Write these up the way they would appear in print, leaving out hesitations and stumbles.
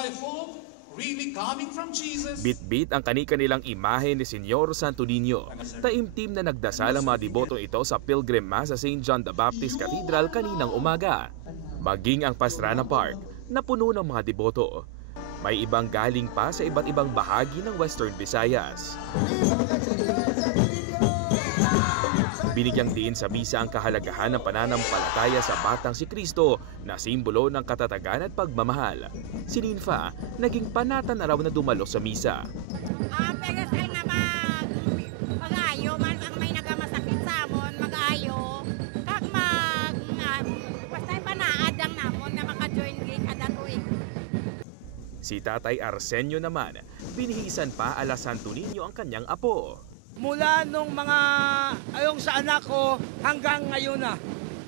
I hope really coming from Jesus. Bit-bit ang kani-kanilang imahe ni Senyor Santo Niño. Taimtim na nagdasal ang mga debotong ito sa Pilgrim Mass sa St. John the Baptist Cathedral kaninang umaga. Maging ang Pastrana Park, napuno ng mga deboto. May ibang galing pa sa iba't ibang bahagi ng Western Visayas. Binigyang diin sa misa ang kahalagahan ng pananampalataya sa Batang si Kristo na simbolo ng katatagan at pagmamahal. Si Ninfa, naging panatan na raw na dumalo sa misa. Pero kay nga mag-ayo, man ang may nagamasakit sa amon, mag-ayo, kag basta panaadang namon na maka-join gig kada tuig. Si Tatay Arsenio naman, binihisan pa ala Santo Niño ang kanyang apo. Mula nung mga ayong sa anak ko hanggang ngayon na.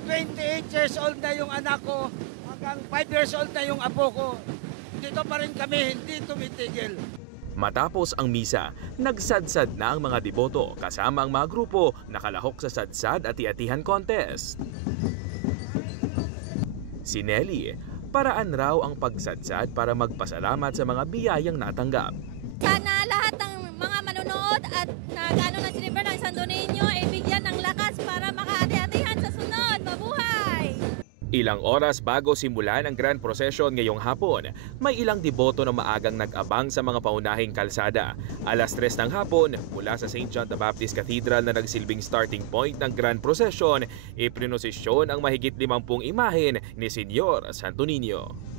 28 years old na yung anak ko, hanggang 5 years old na yung apo ko. Dito pa rin kami, hindi tumitigil. Matapos ang misa, nagsadsad na ang mga deboto kasama ang mga grupo nakalahok sa sadsad at ati-atihan contest. Si Nelly, paraan raw ang pagsadsad para magpasalamat sa mga biyayang natanggap. Sana lahat ng mga manonood at nag-ano ng silver ng Santo Niño ay bigyan ng lakas para makaati-atihan sa sunod. Mabuhay! Ilang oras bago simulan ang Grand Procession ngayong hapon, may ilang deboto na maagang nag-abang sa mga paunahing kalsada. Alas 3 ng hapon, mula sa St. John the Baptist Cathedral na nagsilbing starting point ng Grand Procession, iprinosesyon ang mahigit 50 imahen ni Senyor Santo Niño.